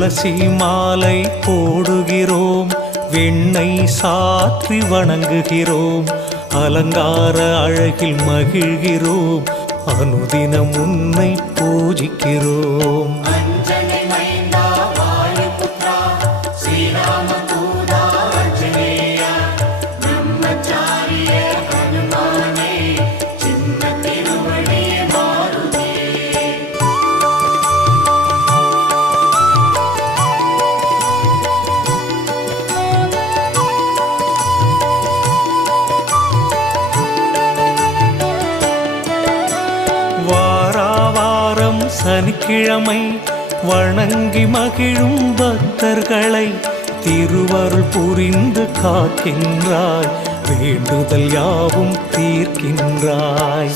துளசி மாலை போடுகிறோம், வெண்ணெய் சாற்றி வணங்குகிறோம், அலங்கார அழகில் மகிழ்கிறோம், அனுதினம் உன்னை பூஜிக்கிறோம். வாராவாரம் சனிக்கிழமை வணங்கி மகிழும் பக்தர்களை திருவருள் புரிந்து காக்கின்றாய், வேண்டுதல் யாவும் தீர்க்கின்றாய்.